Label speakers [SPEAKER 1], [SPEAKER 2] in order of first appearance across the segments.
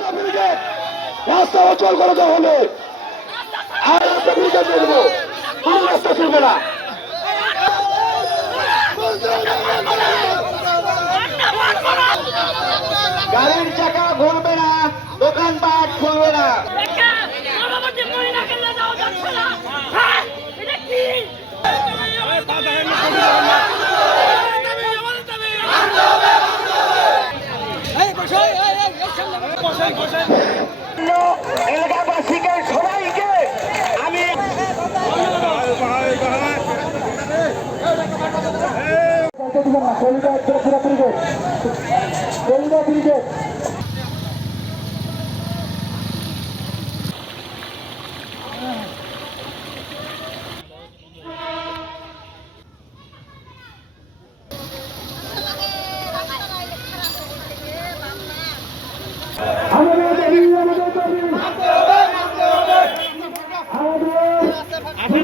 [SPEAKER 1] রাস্তা ব্রিগেড রাস্তা অচল করে দেওয়া হলে। আর রাস্তা ব্রিগেড করব কোনো রাস্তা চলবে না। গাড়ির চাকা ঘুরবে না দোকানপাট খুলবে না এলাকাবাসীকে সবাইকে আমি আমাদের দাবি আমাদের দাবি আমাদের
[SPEAKER 2] মানতে হবে মানতে হবে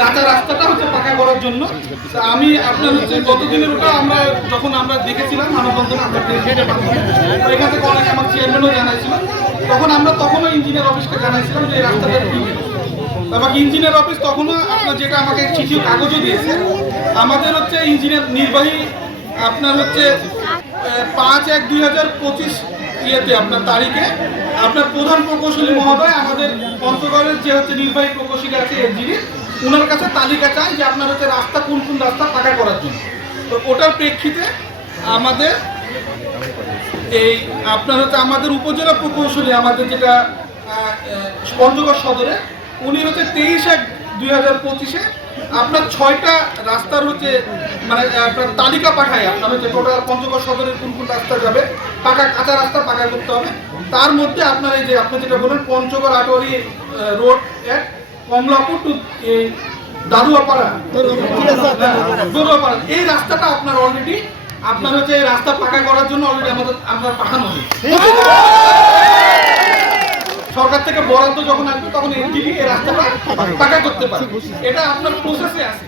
[SPEAKER 3] কাঁচা রাস্তাটা হচ্ছে পাকা করার জন্য। আমি আপনার হচ্ছে গতদিনের ওটা আমরা যখন আমরা দেখেছিলাম, মানববন্ধন আমরা এখান থেকে অনেক আমার চেয়ারম্যানও জানাইছিল। তখন আমরা তখনও ইঞ্জিনিয়ার অফিসকে জানাইছিলাম যে রাস্তাটা আমাকে ইঞ্জিনিয়ার অফিস তখনও আপনার যেটা আমাকে চিঠি কাগজও দিয়েছে। আমাদের হচ্ছে ইঞ্জিনিয়ার নির্বাহী, আপনার হচ্ছে পাঁচ এক দুই হাজার পঁচিশ ইয়েতে আপনার তারিখে আপনার প্রধান প্রকৌশলী মহোদয় আমাদের পঞ্চগড়ের যে হচ্ছে নির্বাহী প্রকৌশলী আছে এনজিনির ওনার কাছে তালিকা চাই যে আপনার হচ্ছে রাস্তা, কোন কোন রাস্তা পাকা করার জন্য। তো ওটার প্রেক্ষিতে আমাদের এই আপনার হচ্ছে আমাদের উপজেলা প্রকৌশলী আমাদের যেটা পঞ্চগড় সদরে, উনি হচ্ছে তেইশ এক দুই হাজার পঁচিশে আপনার ছয়টা রাস্তার হচ্ছে মানে আপনার তালিকা পাঠায় আপনার হচ্ছে টোটাল পঞ্চগড় সদরের কোন কোন রাস্তা যাবে, পাকা কাঁচা রাস্তা পাকা করতে হবে। তার মধ্যে আপনার এই যে আপনি যেটা বলেন পঞ্চগড় আটোয়ারি রোড এক, কমলাপুর টু এই দারুয়াপাড়া। এই রাস্তাটা আপনার অলরেডি আপনার হচ্ছে এই রাস্তা পাকা করার জন্য অলরেডি আমাদের আপনার পাঠানো হয়েছে। সরকার থেকে বরাদ্দ যখন আসবে, তখন এনজিপি এই রাস্তাটা পাকা করতে পারে এটা আপনার প্রসেসে আছে।